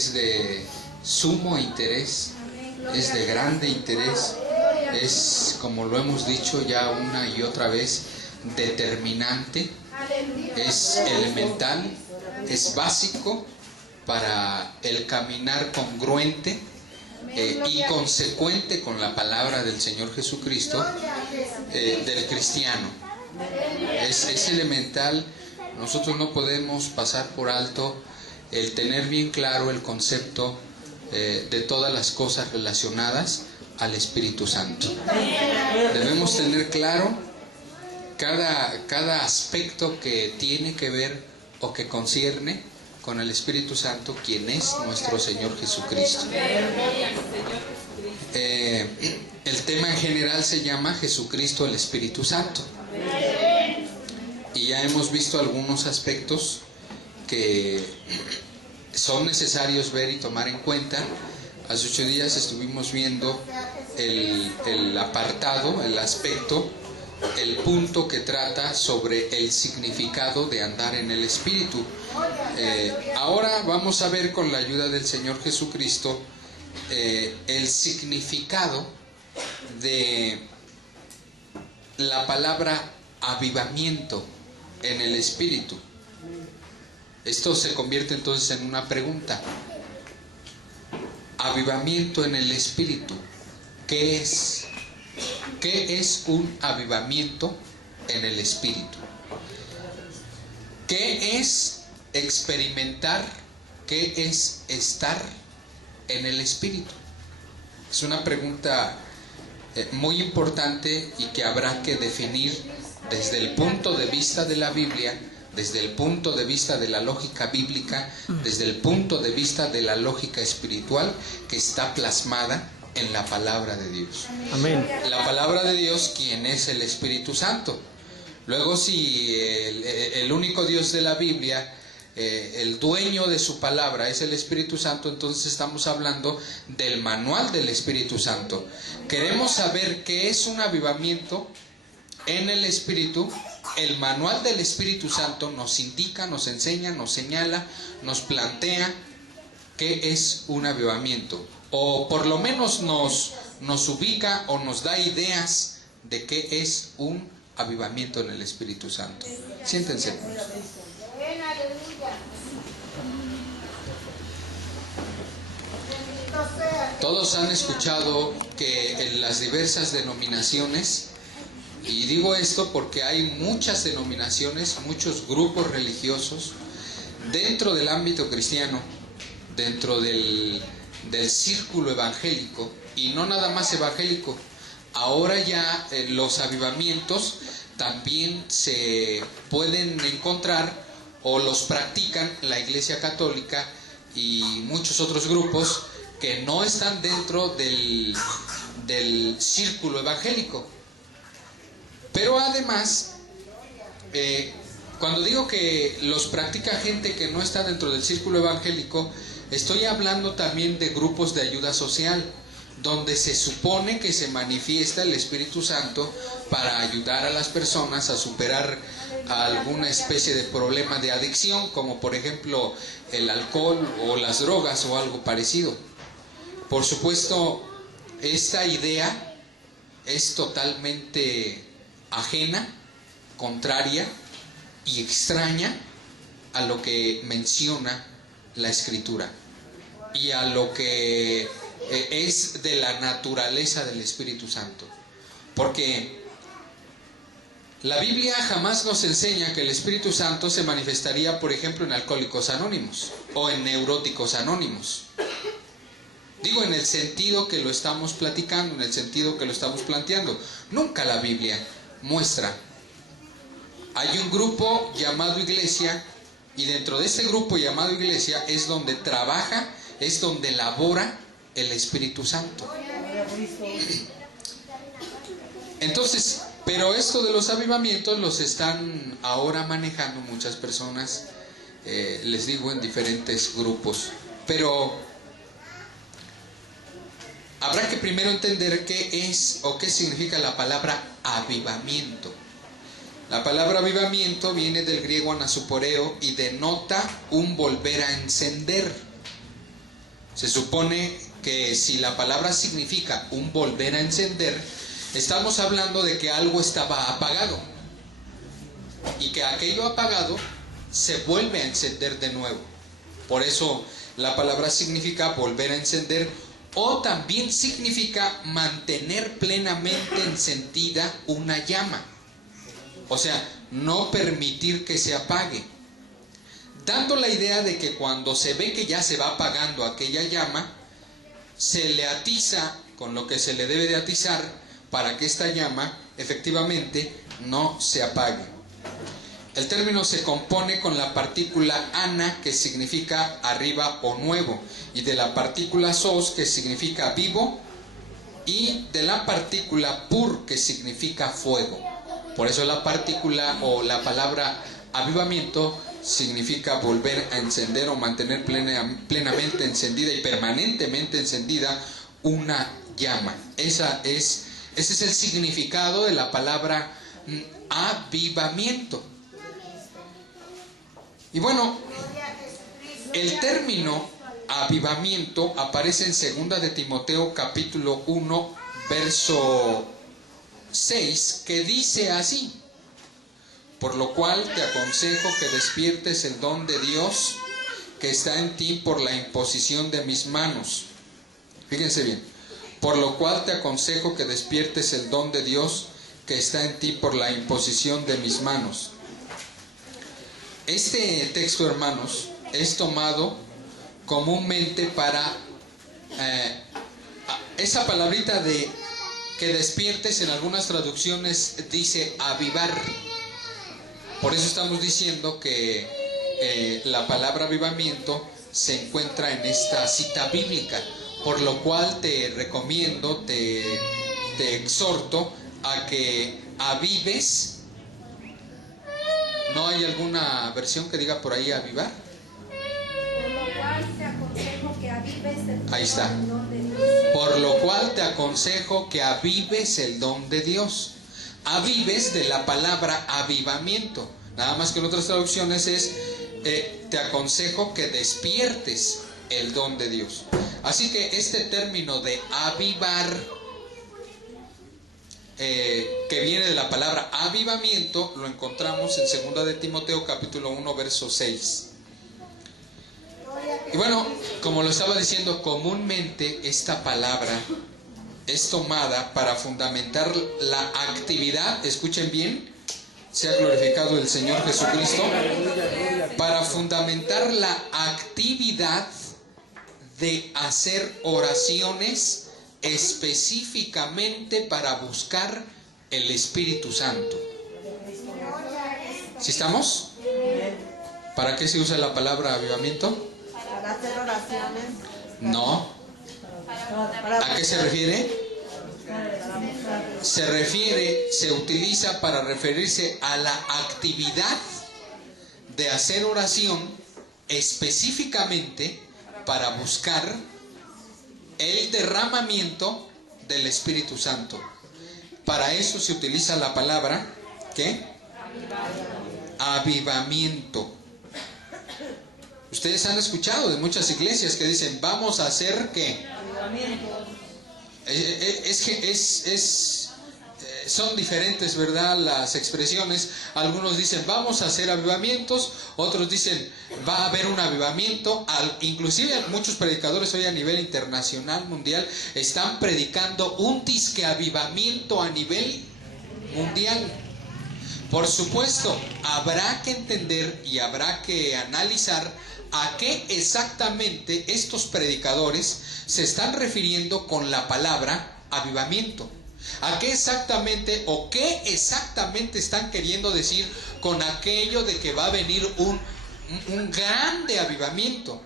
es de sumo interés, es de grande interés, es, como lo hemos dicho ya una y otra vez, determinante, es elemental, es básico para el caminar congruente y consecuente con la palabra del Señor Jesucristo del cristiano. Es elemental. Nosotros no podemos pasar por alto el tener bien claro el concepto de todas las cosas relacionadas al Espíritu Santo. Debemos tener claro cada aspecto que tiene que ver o que concierne con el Espíritu Santo, quien es nuestro Señor Jesucristo. El tema en general se llama Jesucristo el Espíritu Santo. Y ya hemos visto algunos aspectos que son necesarios ver y tomar en cuenta. Hace 8 días estuvimos viendo el apartado, el aspecto, el punto que trata sobre el significado de andar en el Espíritu. Ahora vamos a ver, con la ayuda del Señor Jesucristo, el significado de la palabra avivamiento en el Espíritu. Esto se convierte entonces en una pregunta. Avivamiento en el Espíritu, ¿qué es? ¿Qué es un avivamiento en el Espíritu? ¿Qué es experimentar? ¿Qué es estar en el Espíritu? Es una pregunta muy importante y que habrá que definir desde el punto de vista de la Biblia, desde el punto de vista de la lógica bíblica, desde el punto de vista de la lógica espiritual que está plasmada en la palabra de Dios. Amén. La palabra de Dios, quien es el Espíritu Santo. Luego, si el único Dios de la Biblia, el dueño de su palabra es el Espíritu Santo, entonces estamos hablando del manual del Espíritu Santo. Queremos saber qué es un avivamiento en el Espíritu. El manual del Espíritu Santo nos indica, nos enseña, nos señala, nos plantea qué es un avivamiento, o por lo menos nos ubica o nos da ideas de qué es un avivamiento en el Espíritu Santo. Siéntense. Todos han escuchado que en las diversas denominaciones, y digo esto porque hay muchas denominaciones, muchos grupos religiosos dentro del ámbito cristiano, dentro del círculo evangélico, y no nada más evangélico. Ahora ya los avivamientos también se pueden encontrar o los practican la Iglesia Católica y muchos otros grupos que no están dentro del círculo evangélico. Pero además, cuando digo que los practica gente que no está dentro del círculo evangélico, estoy hablando también de grupos de ayuda social, donde se supone que se manifiesta el Espíritu Santo para ayudar a las personas a superar alguna especie de problema de adicción, como por ejemplo el alcohol o las drogas o algo parecido. Por supuesto, esta idea es totalmente ajena, contraria y extraña a lo que menciona la Escritura y a lo que es de la naturaleza del Espíritu Santo. Porque la Biblia jamás nos enseña que el Espíritu Santo se manifestaría, por ejemplo, en Alcohólicos Anónimos o en Neuróticos Anónimos. Digo, en el sentido que lo estamos platicando, en el sentido que lo estamos planteando. Nunca la Biblia muestra. Hay un grupo llamado Iglesia, y dentro de este grupo llamado Iglesia es donde trabaja, es donde labora el Espíritu Santo. Entonces, pero esto de los avivamientos los están ahora manejando muchas personas, les digo, en diferentes grupos. Pero habrá que primero entender qué es o qué significa la palabra avivamiento. La palabra avivamiento viene del griego anasuporeo y denota un volver a encender. Se supone que si la palabra significa un volver a encender, estamos hablando de que algo estaba apagado y que aquello apagado se vuelve a encender de nuevo. Por eso la palabra significa volver a encender, o también significa mantener plenamente encendida una llama. O sea, no permitir que se apague, dando la idea de que cuando se ve que ya se va apagando aquella llama, se le atiza con lo que se le debe de atizar para que esta llama efectivamente no se apague. El término se compone con la partícula ana, que significa arriba o nuevo, y de la partícula sos, que significa vivo, y de la partícula pur, que significa fuego. Por eso la partícula o la palabra avivamiento significa volver a encender o mantener plenamente encendida y permanentemente encendida una llama. Ese es el significado de la palabra avivamiento. Y bueno, el término avivamiento aparece en 2 de Timoteo capítulo 1 verso 6, que dice así: por lo cual te aconsejo que despiertes el don de Dios que está en ti por la imposición de mis manos. Fíjense bien. Por lo cual te aconsejo que despiertes el don de Dios que está en ti por la imposición de mis manos. Este texto, hermanos, es tomado comúnmente para esa palabrita de que despiertes, en algunas traducciones dice avivar. Por eso estamos diciendo que la palabra avivamiento se encuentra en esta cita bíblica, por lo cual te recomiendo, te exhorto a que avives. ¿No hay alguna versión que diga por ahí avivar? Por lo cual te aconsejo que avives el Ahí está. don de Dios. Por lo cual te aconsejo que avives el don de Dios. Avives de la palabra avivamiento. Nada más que en otras traducciones es te aconsejo que despiertes el don de Dios. Así que este término de avivar, que viene de la palabra avivamiento, lo encontramos en 2 de Timoteo capítulo 1 verso 6. Y bueno, como lo estaba diciendo, comúnmente esta palabra es tomada para fundamentar la actividad, escuchen bien, sea glorificado el Señor Jesucristo, para fundamentar la actividad de hacer oraciones específicamente para buscar el Espíritu Santo. ¿Sí estamos? ¿Para qué se usa la palabra avivamiento? Para hacer oraciones. No. ¿A qué se refiere? Se utiliza para referirse a la actividad de hacer oración específicamente para buscar el derramamiento del Espíritu Santo. Para eso se utiliza la palabra, ¿qué? Avivamiento. Ustedes han escuchado de muchas iglesias que dicen, vamos a hacer ¿qué? Son diferentes, ¿verdad?, las expresiones. Algunos dicen vamos a hacer avivamientos, otros dicen va a haber un avivamiento. Inclusive muchos predicadores hoy a nivel internacional, mundial, están predicando un disque avivamiento a nivel mundial. Por supuesto, habrá que entender y habrá que analizar a qué exactamente estos predicadores se están refiriendo con la palabra avivamiento. ¿A qué exactamente o qué exactamente están queriendo decir con aquello de que va a venir un grande avivamiento?